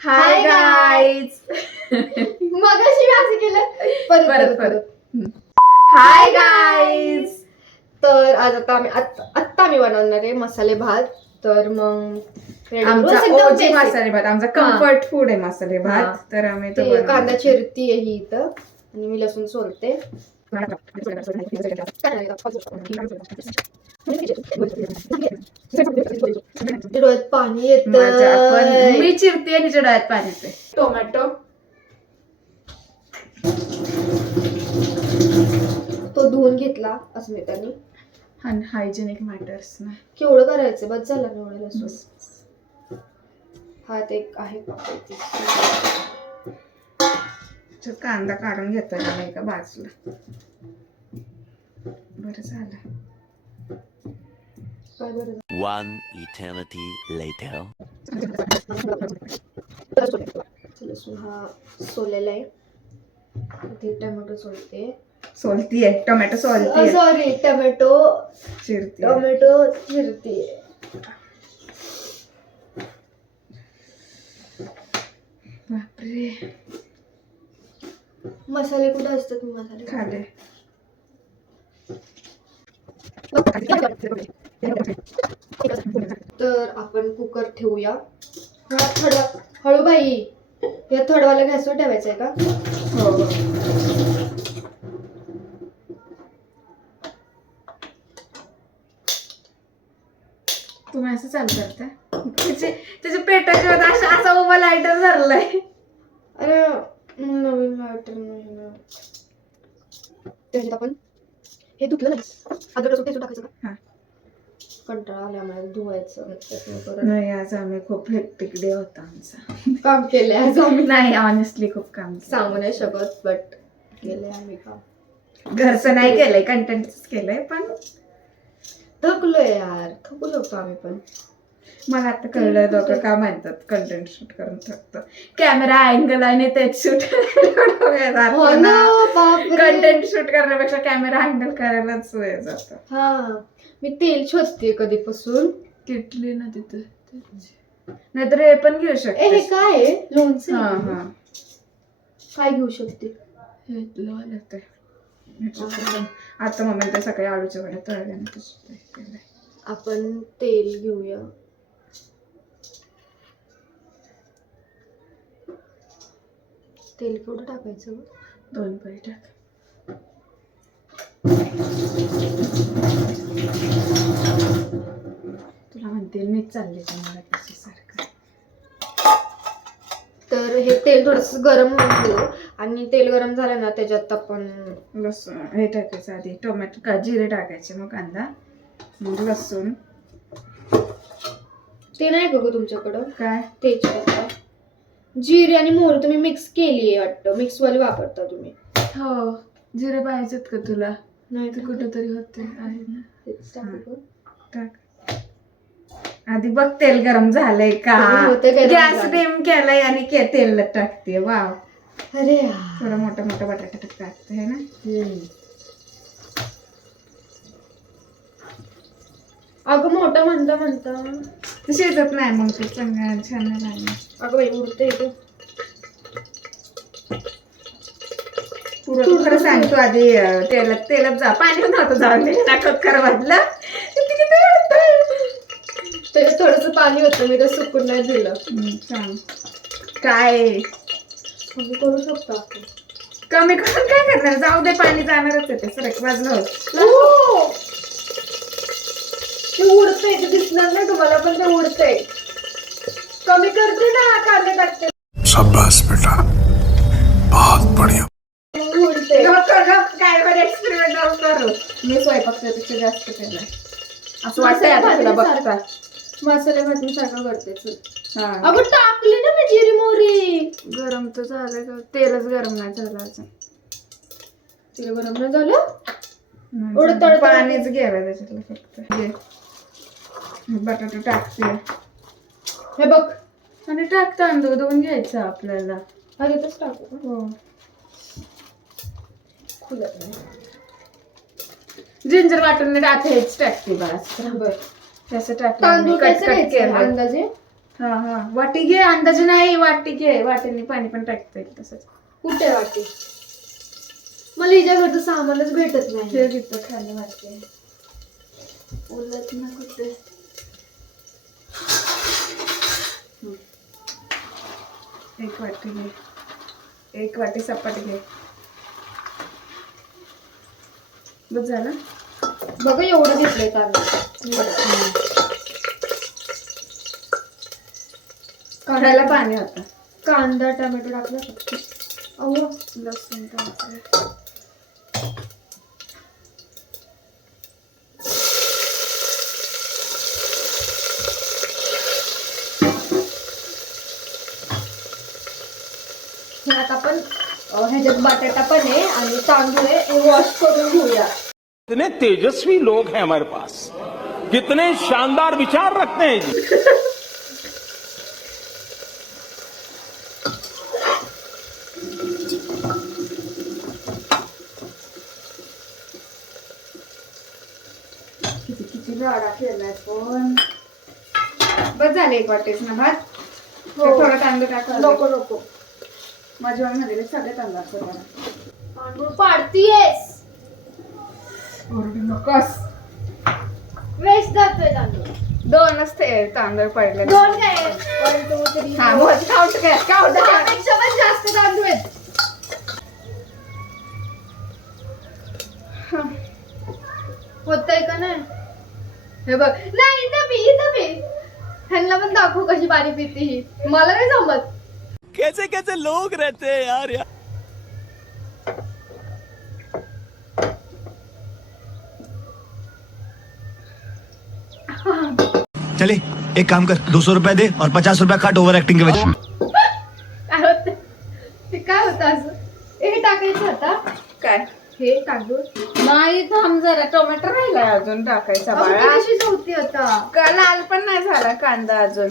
Hi guys. मगाशी मी असं केलं परत. Hi guys. तर आज आता मी बनवणार आहे मसाले भात. तर मग आमचा ओजी मसाले भात, आमचा कम्फर्ट फूड आहे मसाले भात. तर आम्ही तो कांदा चिरती आहे ही इथं आणि मी लसूण सोलते. डोळ्यात पाणी येतं. मी चिरते आणि डोळ्यात पाणी येते. टोमॅटो तो धुवून घेतला अस्मिताने. हायजेनिक मॅटर्स ना. केवढं करायचं बस झालं एवढं लसूण. हा ते एक आहे कांदा काढून घेतोय ना एका बाजूला. बरं झालं. काय बरं. One eternity later. लसूण हा सोलेला आहे. इथे टोमॅटो सोलतीये टोमॅटो सोलतीये. सॉरी टोमॅटो चिरते. बापरे. मसाले कुठे असतात मसाले खाले. तर आपण कुकर ठेवूया. हळू बाई, या थोडवाला गॅसवर ठेवायचंय का? हो. तुम्ही असं चालू करता? त्याच्या पेटाच्या असा उभा लायटर धरलाय. अरे नवीन लायटर नाही ना. त्याच्यात आपण हे धुतलं ना, अद्रक लसूण टेस्ट टाकायचं का? हा. कंटाळा आला आम्हाला धुवायचं. नाही, आज आम्ही खूप हेक्टिक डे होता आमचा. काम केलंय आज आम्ही. नाही, ऑनेस्टली खूप काम सांगू नाही शकत, बट केलंय आम्ही काम. घरचं नाही केलंय, कंटेंटच केलंय. पण थकलोय यार, थकू शकतो आम्ही पण. मला आता कळलं लोक का म्हणतात कंटेंट शूट करून थकतो. कॅमेरा अँगल आणि तेच शूट कंटेंट शूट करण्यापेक्षा कॅमेरा हँडल करायलाच वेळ जातो. हा, मी तेल शोधते कधीपासून. किटली ना तिथं. नाहीतर हे पण घेऊ शकते. हे काय आहे? लोणचं. हा. काय घेऊ शकते? हे लागतंय. आता मम्मी ते सकाळी आळूच्या वड्या तळल्या. आपण तेल घेऊया. तेल केवढं टाकायचं? 2 पळी टाक. तुला म्हणते मीच चालले मला कशी सारखं. तर हे तेल थोडस गरम होऊन घेऊ आणि तेल गरम झालं ना त्याच्यात आपण लसूण हे टाकायचं. आधी टोमॅटो जिरे टाकायचे, मग कांदा, मग लसूण. ते नाही का तुमच्याकडं? काय तेजपत्ता, जिरे आणि मोहरी तुम्ही मिक्स केली आहे वाटतं. मिक्स वाली वापरता तुम्ही? हो. जिरे पाहिजेत का तुला? नाही ते कुठेतरी होते आहे ना. टाक. आधी बघ तेल गरम झालंय का. गॅस डिम केलाय आणि तेल टाकते. वाव. अरे थोडं मोठा बटाटा टाकते है ना. अगं मोठा म्हणता ते शिजत नाही मग ते चांगलं छान नाही लागलं. अगं बाई उडते इथे. तू खरं सांगतो आधी तेलात जा. पाणी नव्हतं जाऊन दे टाकत खरं वाटलं. त्याच्यात थोडस पाणी होतं, मी तर सुकून नाही दिलं. छान. काय कमी करू शकतो आपण. कमी करून काय करणार? जाऊ दे, पाणी जाणारच आहे ते. सरक वाजलं. ते उडतंय, ते दिसणार नाही तुम्हाला पण ते उडतंय. कमी करते ना, कांदे टाकते. शाबाश बेटा, बहुत बढ़िया. उडते. काय बरं एक्सपेरिमेंट करू. मी स्वयंपाकापेक्षा जास्त केलं असं वाटतंय आता तुला बघता. मसाले भात मी सारखं करते. हा. अगं टाकली ना मी जिरी मोहरी. गरम तर झालं का? तेलच गरम नाही झालं अजून. तेल गरम नाही झालं? पाणीच गेलं त्याच्यातलं फक्त. बटाटा टाकते. हे बघ. आणि टाक तांदूळ धुवून घ्यायचं आपल्याला. अरे तसं टाकू का? हो. खुलत नाही. जिंजर वाटून आता हेच टाकते बस. बरं. तसं टाकलं तांदूळ कट कसं घ्यायचं केलं अंदाजे? हा हा वाटी घे, अंदाजे नाही वाटी घे, वाटीने पाणी पण टाकता येईल तसंच. कुठे वाटी? मला हिच्या घरचं सामानच भेटत नाही. ते तिथं खाली वाटी उलट ना कुठे. एक वाटी घे, एक वाटी सपाट घे. बस झालं. बघा एवढं घेतलंय तांदूळ. काढायला पाणी होतं. कांदा टोमॅटो टाकला का? अहो लसूण टाकलं. आता आपण ह्याच्यात बटाटा पण आहे आणि तांदूळ आहे, हे वॉश करून घेऊया. कितने तेजस्वी लोग हैं हमारे पास, कितने शानदार विचार रखते हैं जी. किती किती गाडा केलाय पण. बस झाले एक वाटीच ना भात. थोडा तांदूळ टाकला. नको माझ्या मध्ये सगळे तांदूळ बघा. तांदूळ पाडतीयेस. ओरडू नकोस. वेस्ट जातोय तांदूळ. दोनच ते तांदूळ पडले. दोन काय? 1 2 3 हा मोज काउंट कर. काउंट कर. त्यापेक्षा पण जास्त तांदूळ आहेत. होतंय का नाही? हे बघ. नाही इथं पी. ह्यांना पण दाखवू कशी पाणी पिते ही. मला नाही जमत. कैसे कैसे लोग रहते हैं यार. चले एक काम कर 200 रुपया दे और 50 रुपया काट ओवर एक्टिंग के वजह. काय होत? ते काय होतं असं? हे टाकायचं आता. काय हे तांदूळ. नाही थांब जरा. टोमॅटो राहिलाय अजून टाकायचा बाळा. कशी होती आता? का लाल पण नाही झाला कांदा अजून.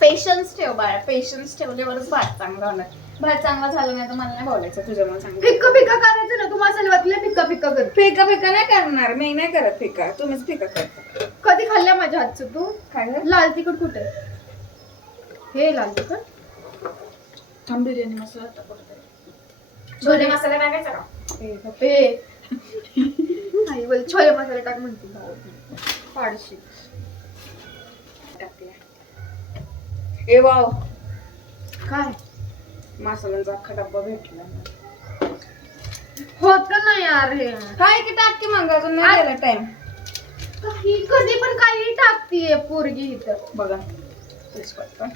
पेशन्स ठेव बाळा. पेशन्स ठेवल्यावरच भात चांगला होणार. भात चांगला झाला नाही तर मला नाही बोलायचं तुझ्या मला सांग. फिक्का करायचं ना. तू मसाले वाटले फिक्का कर. फिका नाही करणार. मी नाही करत फिका. तुम्हीच फिका करता. कधी खाल्ल्या माझ्या हातचं तू? काय ग? लाल तिखट कुठे? हे लाल तिखट. थांब बिर्याणी मसाला टाकू दे. छोले मसाला टाकायचा का? आई बोल छोले मसाले टाक म्हणते. पाडशी टाकल्या. ए वाव काय मसाल्यांचा अख्खा डब्बा भेटला. होत ना यार हे. काय की टाक की मग अजून नाही गेला टाइम. ही कधी पण काही टाकतीये पोरगी इथं. बघा तेजपत्ता.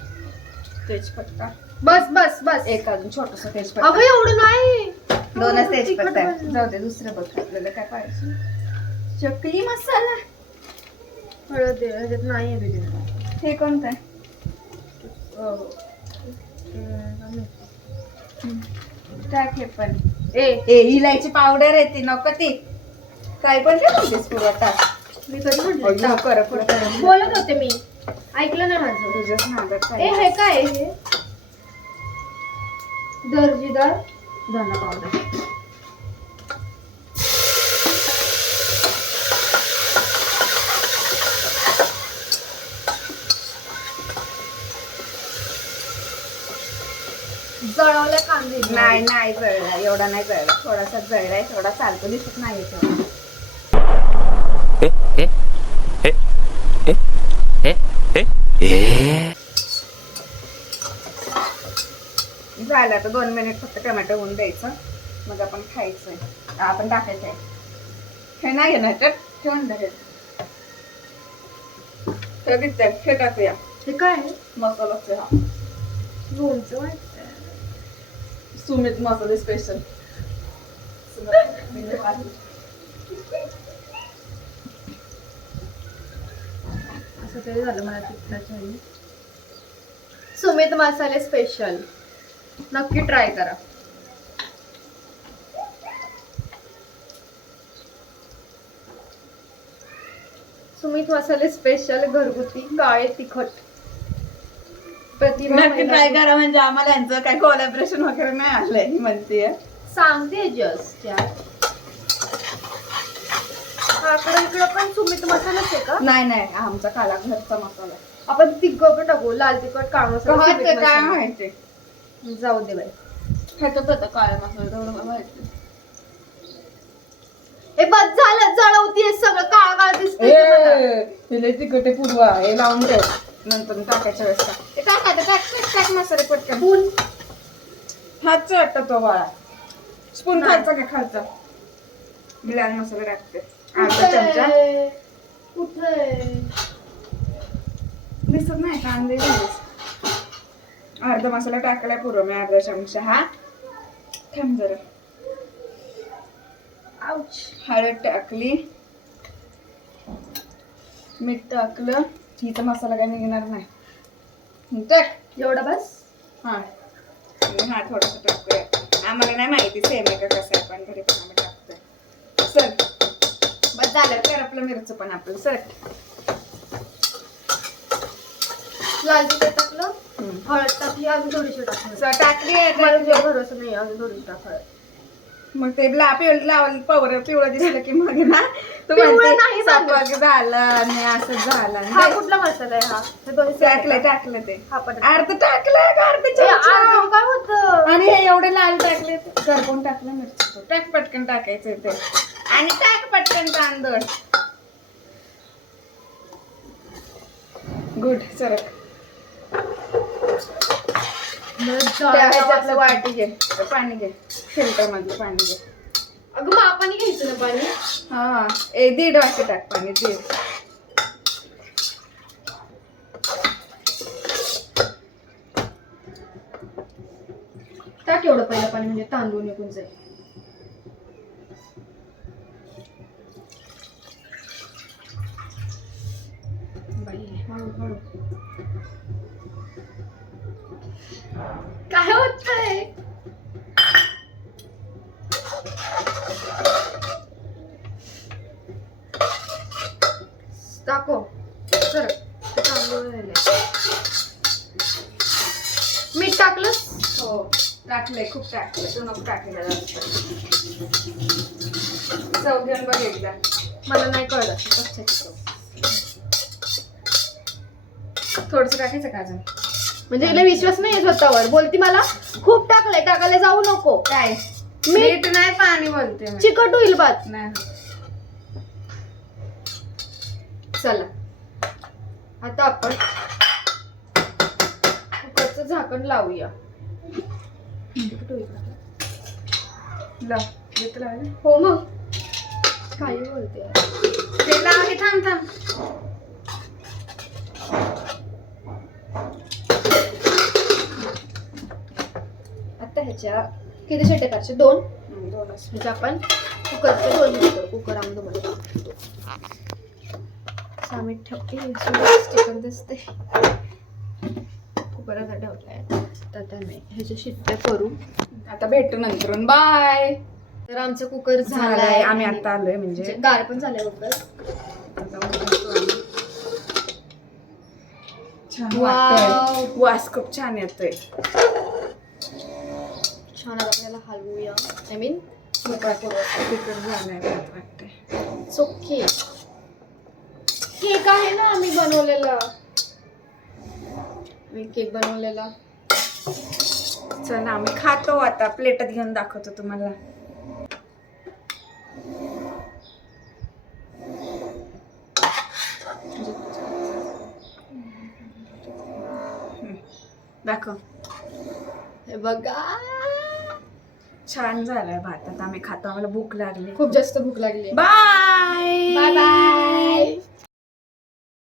बस एक अजून छोटस तेजपत्ता. अगं एवढं नाही. दोनच तेजपत्ता तिखट आहे. बनव. जाऊ दे दुसरं बघ. आपल्याला काय पाहिजे. चकली मसाला. हळद आहे, ह्याच्यात नाही आहे बिर्याणी. हे कोणतं आहे? टाक हे पण. ए इलायची पावडर आहे ती नको ती. काय पण म्हणतेस पुरवठा. मी कधी म्हटलं कर बोलत होते मी. ऐकलं ना माझं. तुझ्याच नादात हे काय हे? दर्जेदार धना पावडर. जळवल्या कांदे. नाही जळला. एवढा नाही जळला. थोडासा जळलाय. थोडा चालतो दिसत नाही. झालं आता 2 मिनिट फक्त टोमॅटो होऊन द्यायचं. मग आपण खायचंय. आपण टाकायचंय. हे नाही घेणार तर ठेवून द्या. हे टाकूया. हे काय आहे? मसालाच हा लोणचं वाटतं. सुमित मसाले स्पेशल. असं तरी झालं मला तिखटाच्या आधी. सुमित मसाले स्पेशल नक्की ट्राय करा. सुमित मसाले स्पेशल घरगुती काळे तिखट. प्रतिभा नक्की ट्राय करा. म्हणजे आम्हाला यांचं काय कोलॅबरेशन वगैरे नाही आलंय ही म्हणतीये. सांगते जस्ट यार. इकडं पण सुमित मसालाच आहे का? नाही आमचा काला घरचा मसाला. आपण तिखट पण टाकू, लाल तिखट, काळा मसाला, काय तिखट मसाला. माहिती जाऊ दे बाई. ह्याच्यात होता काळा मसाला, तेवढं मला माहिती. हे बस झालं, जळवतीये सगळं, काळा काळा दिसतंय. तिखट पूर्वा हे लावून ठेव, नंतर टाकायच्या वेळेस ते टाकायचं. टाक मसाले पटकन. पून हात वाटतो बाळा. स्पून खायचा का खायचा? मी लाल मसाला टाकते अर्धा चमचा. कुठे दिसत नाही कांदे अर्धा मसाला टाकलाय पूर्व मी, अर्धा चमचा. हा थांब जरा. हळद टाकली, मीठ टाकलं. हिचा मसाला काय निघणार नाही. टाक एवढा बस. हा थोडस टाकूया. आम्हाला नाही माहिती सेम आहे का कसं आहे, पण घरी पण आम्ही टाकतोय. सर बस झालं तर आपलं मिरचं पण आपलं सर. लाल तिखट टाकलं, हळद टाकली, अजून थोडीशी टाकली. टाकली मला तुझ्या भरोसा नाही, अजून थोडीशी टाक हळद. मग ते पिवळं दिसलं की मग ना तू पिवळं नाही म्हणते झालं आणि असं झालं. हा कुठला मसाला आहे हा? हे दोन्ही टाकलं ते हा पण अर्ध टाकलं अर्ध चमचा. काय होतं? आणि हे एवढे लाल टाकले, करपून टाकलं मिरची. टाक पटकन टाकायचं ते, आणि टाक पटकन तांदूळ. गुड. सरक आपलं वाटी घे, पाणी घे, फिल्टर मधलं पाणी घे. अगं मापाने घ्यायचं ना पाणी. हा 1.5 वाटी टाक पाणी. 1.5. टाक एवढं पहिलं पाणी, म्हणजे तांदूळ निघून जाईल. काय होतंय? टाको सर. तांदूळ राहिले. मीठ टाकलं? हो टाकलंय, खूप टाकलंय. तू नको टाकायला जास्त. चव घेऊन बघ एकदा. मला नाही कळलं. थोडस टाकायचं का अजून? म्हणजे हिला विश्वास नाही स्वतःवर. बोलती मला खूप टाकलंय, टाकायला जाऊ नको. काय मीठ नाही पाणी बोलते मी. चिकट होईल भात. नाही. चला आता आपण कुकरचं झाकण लावूया. हो मग काही बोलते. ते लाव हे. थांब. आता ह्याच्या किती शिट्ट्या करायचे? 2. 2च. म्हणजे आपण कुकरचे 2 शिट्ट्या. कुकर आम्ही तुम्हाला सामीट ठेवते. स्टिकर दिसते. कुकर आता ठेवलाय. आता नाही ह्याच्या शिट्ट्या करू. आता भेटू नंतर. बाय. तर आमचं कुकर झालाय. झालाय. आम्ही आता आलोय, म्हणजे गार पण झालंय कुकर. छान वाव. वाटतंय. वास खूप छान येतोय. छान आपल्याला हलवूया. आय मीन तिखट झालंय वाटतंय. ओके. केक आहे ना आम्ही बनवलेला. केक बनवलेला. चला आम्ही खातो आता. प्लेटात घेऊन दाखवतो तुम्हाला. दाखव. हे बघा छान झालाय भात. आता आम्ही खातो. आम्हाला भूक लागली. खूप जास्त भूक लागली. बाय.